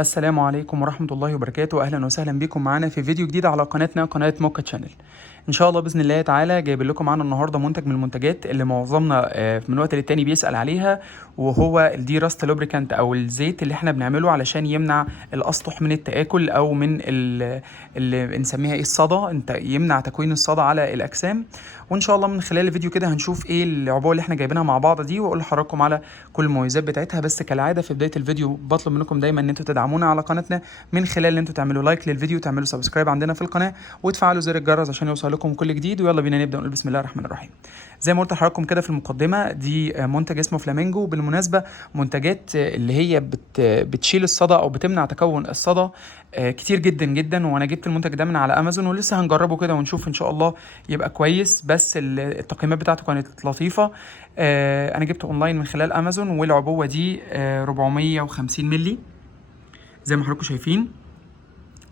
السلام عليكم ورحمة الله وبركاته. أهلا وسهلا بكم معانا في فيديو جديد على قناتنا قناة موكا تشانل. إن شاء الله بإذن الله تعالى جايب لكم معانا النهاردة منتج من المنتجات اللي معظمنا من وقت للتاني بيسأل عليها، وهو الدي راست لوبريكانت أو الزيت اللي احنا بنعمله علشان يمنع الأسطح من التآكل أو من اللي بنسميها إيه الصدى، يمنع تكوين الصدى على الأجسام. وإن شاء الله من خلال الفيديو كده هنشوف إيه العبوة اللي احنا جايبينها مع بعض دي، وأقول لحضراتكم على كل المميزات بتاعتها. بس كالعادة في بداية الفيديو بطلب منكم دايما إن أنتوا تدعمونا على قناتنا من خلال ان انتوا تعملوا لايك للفيديو، تعملوا سبسكرايب عندنا في القناه، وتفعلوا زر الجرس عشان يوصل لكم كل جديد. ويلا بينا نبدا، نقول بسم الله الرحمن الرحيم. زي ما قلت لحضراتكم كده في المقدمه دي، منتج اسمه فلامينجو. بالمناسبه منتجات اللي هي بتشيل الصدى او بتمنع تكون الصدى كتير جدا جدا، وانا جبت المنتج ده من على امازون ولسه هنجربه كده ونشوف ان شاء الله يبقى كويس. بس التقييمات بتاعته كانت لطيفه. انا جبته اونلاين من خلال امازون، والعبوه دي 450 مللي زي ما حضراتكم شايفين،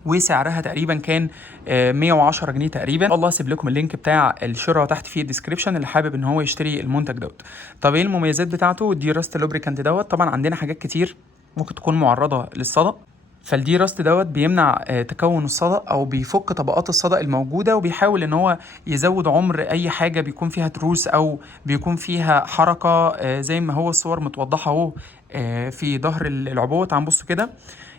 وسعرها تقريبا كان 110 جنيه تقريبا. الله اسيب لكم اللينك بتاع الشراء تحت في الديسكريبشن اللي حابب ان هو يشتري المنتج دوت. طب ايه المميزات بتاعته؟ دي راست لوبريكانت دوت. طبعا عندنا حاجات كتير ممكن تكون معرضه للصدى، فالدي راست دوت بيمنع تكون الصدى او بيفك طبقات الصدى الموجوده، وبيحاول ان هو يزود عمر اي حاجه بيكون فيها تروس او بيكون فيها حركه، زي ما هو الصور متوضحه اهو في ظهر العبوه. تعالوا بصوا كده،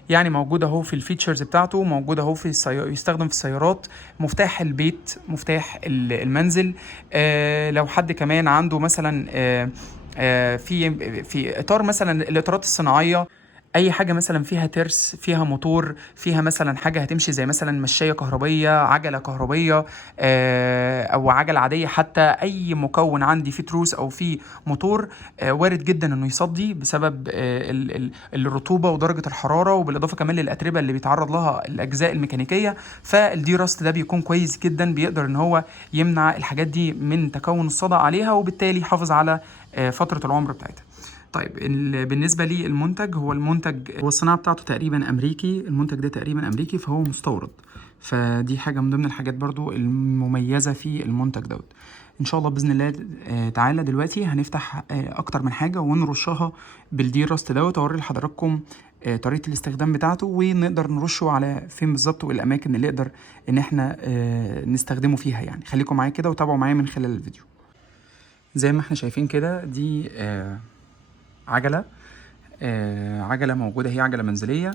يعني موجود اهو في الفيتشرز بتاعته، موجود اهو في يستخدم في السيارات، مفتاح البيت، مفتاح المنزل. لو حد كمان عنده مثلا في اطار مثلا الاطارات الصناعيه، اي حاجه مثلا فيها ترس، فيها موتور، فيها مثلا حاجه هتمشي زي مثلا مشايه كهربيه، عجله كهربيه، او عجله عاديه، حتى اي مكون عندي فيه تروس او فيه موتور وارد جدا انه يصدي بسبب الرطوبه ودرجه الحراره، وبالاضافه كمان للاتربه اللي بيتعرض لها الاجزاء الميكانيكيه. فالدي راست ده بيكون كويس جدا، بيقدر ان هو يمنع الحاجات دي من تكون الصدى عليها، وبالتالي يحافظ على فتره العمر بتاعتها. طيب بالنسبه لي المنتج، هو المنتج هو الصناعه بتاعته تقريبا امريكي، المنتج ده تقريبا امريكي فهو مستورد، فدي حاجه من ضمن الحاجات برضو المميزه في المنتج دوت. ان شاء الله باذن الله تعالى دلوقتي هنفتح اكتر من حاجه ونرشها بالدي راست دوت، اوري لحضراتكم طريقه الاستخدام بتاعته، ونقدر نرشه على فين بالظبط والاماكن اللي نقدر ان احنا نستخدمه فيها. يعني خليكم معايا كده وتابعوا معايا من خلال الفيديو. زي ما احنا شايفين كده، دي عجله، عجله موجوده، هي عجله منزليه.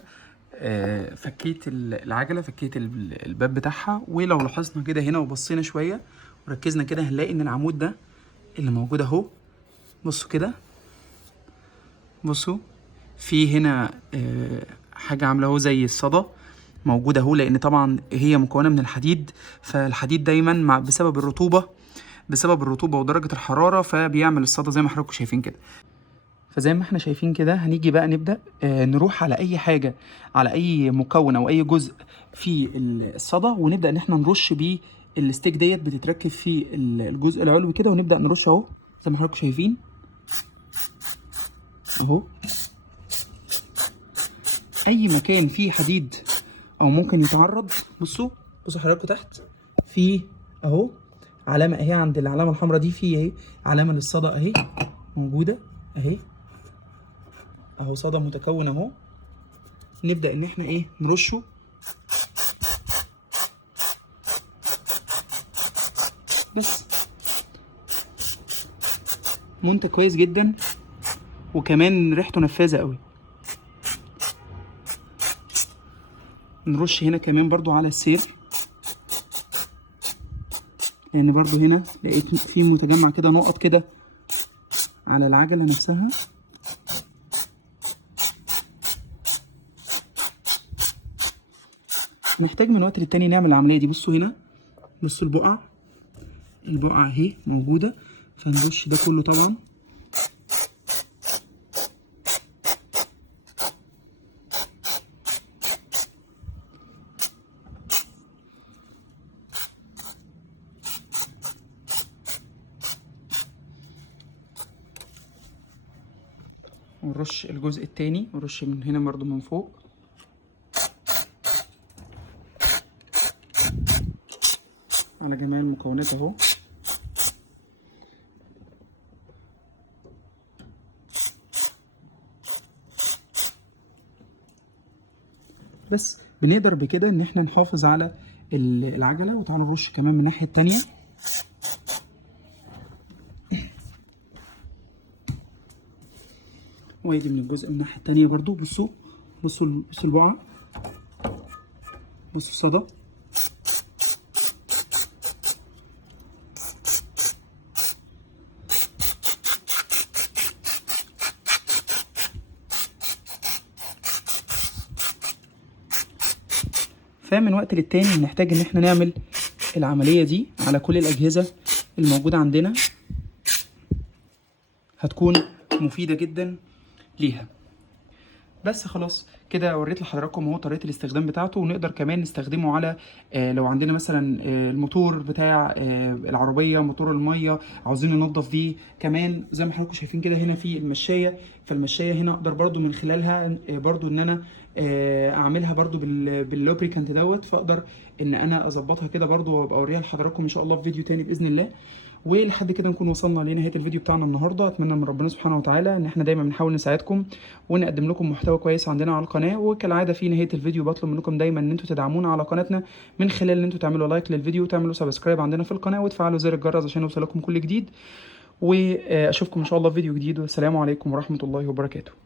فكيت العجله، فكيت الباب بتاعها، ولو لاحظنا كده هنا وبصينا شويه وركزنا كده هنلاقي ان العمود ده اللي موجود اهو، بصوا كده، بصوا في هنا حاجه عامله اهو زي الصدى موجوده اهو، لان طبعا هي مكونه من الحديد، فالحديد دايما بسبب الرطوبه ودرجه الحراره فبيعمل الصدى زي ما حضراتكم شايفين كده. فزي ما احنا شايفين كده هنيجي بقى نبدأ نروح على أي حاجة، على أي مكون أو أي جزء في الصدى، ونبدأ إن احنا نرش بيه. الستيك ديت بتتركب في الجزء العلوي كده، ونبدأ نرش أهو زي ما حضراتكم شايفين أهو. أي مكان فيه حديد أو ممكن يتعرض، بصوا حضراتكم تحت في أهو علامة أهي، عند العلامة الحمراء دي في أهي علامة للصدى أهي موجودة أهي، أهو صدى متكون أهو. نبدأ إن احنا إيه نرشه بس. منتج كويس جدا، وكمان ريحته نفاذة قوي. نرش هنا كمان برضو على السير، لان برضو هنا لقيت في متجمع كده نقط كده على العجلة نفسها. نحتاج من وقت للتاني نعمل العملية دي. بصوا هنا، بصوا البقعة اهي موجودة، فنرش ده كله طبعا. ونرش الجزء التاني، ونرش من هنا برضو من فوق على جميع المكونات اهو. بس بنقدر بكده ان احنا نحافظ على العجله. وتعالوا نرش كمان من الناحيه التانيه. وادي من الجزء من الناحيه التانيه برضو. بصوا البقعه، بصوا الصدى. فمن وقت للتاني بنحتاج ان احنا نعمل العمليه دي على كل الاجهزه الموجوده عندنا، هتكون مفيده جدا ليها. بس خلاص كده وريت لحضراتكم اهو طريقه الاستخدام بتاعته. ونقدر كمان نستخدمه على لو عندنا مثلا الموتور بتاع العربيه، موتور الميه عاوزين ننضف بيه. كمان زي ما حضراتكم شايفين كده هنا في المشايه، فالمشايه هنا اقدر برضو من خلالها برضو ان انا اعملها برضو باللوبريكانت دوت، فاقدر ان انا اظبطها كده برضو وابقى اوريها لحضراتكم ان شاء الله في فيديو تاني باذن الله. ولحد كده نكون وصلنا لنهايه الفيديو بتاعنا النهارده. اتمنى من ربنا سبحانه وتعالى ان احنا دايما بنحاول نساعدكم ونقدم لكم محتوى كويس عندنا على القناه. وكالعاده في نهايه الفيديو بطلب منكم دايما ان انتم تدعمونا على قناتنا من خلال ان انتم تعملوا لايك للفيديو وتعملوا سبسكرايب عندنا في القناه وتفعلوا زر الجرس عشان يوصلكم كل جديد. واشوفكم ان شاء الله في فيديو جديد، والسلام عليكم ورحمه الله وبركاته.